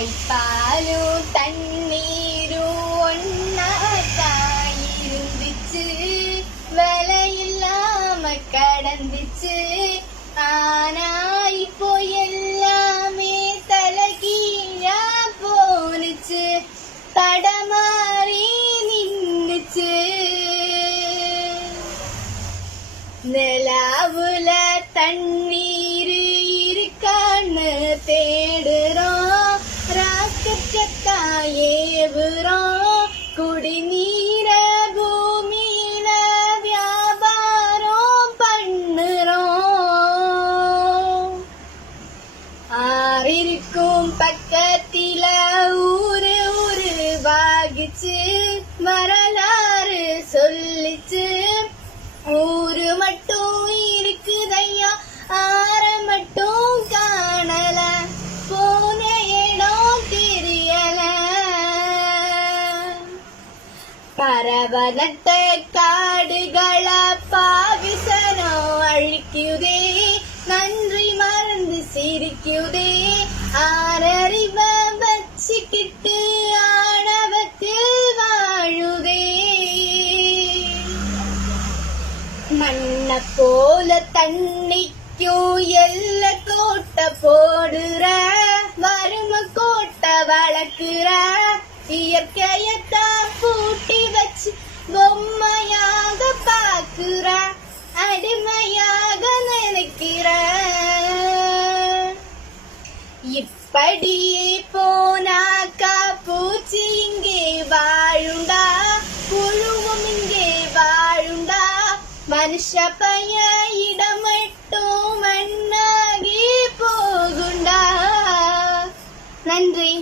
தாய்ப்பாலும் தண்ணீரும் ஒன்னாயிருந்துச்சு, விலையில்லாம கடந்துச்சு. ஆனா இப்போ எல்லாமே தலைகீழா போனுச்சு, தடமாறி நின்னுச்சு. நிலாவுல தண்ணீர் இருக்கான்னு தேடுறோம், ராக்கெட்டா ஏவுறோம், குடிநீர பூமியில வியாபாரம் பண்ணுறோம். ஆறிருக்கும் பக்கத்தில ஊரு உருவாகிச்சு, வரலாறு சொல்லிச்சு. ஊரு மட்டும் இருக்குதையா, ஆற மட்டும் காணல, போன இடம் தெரியல. பரவலட்ட காடுகளா பாவிசனம் அழிக்குதே, நன்றி மறந்து சிரிக்குதே. ஆறறிவ வச்சுக்கிட்டு ஆணவத்தில் வாழுதே. மண்ண போல தண்ணிக்கும் எல்ல கோட்ட போடுற, வறுமை கோட்ட வளர்க்குற. இயற்கையத்தான் பூட்டி வச்சு பொம்மையாக பாக்குற, அடிமையாக நினைக்கிற. இப்படியே போனாக்கா பூச்சி இங்கே வாழுண்டா, புழுவும் இங்கே வாழுண்டா. மனுஷ பைய இடம் மட்டும் மண்ணாகி போகுண்டா. நன்றி.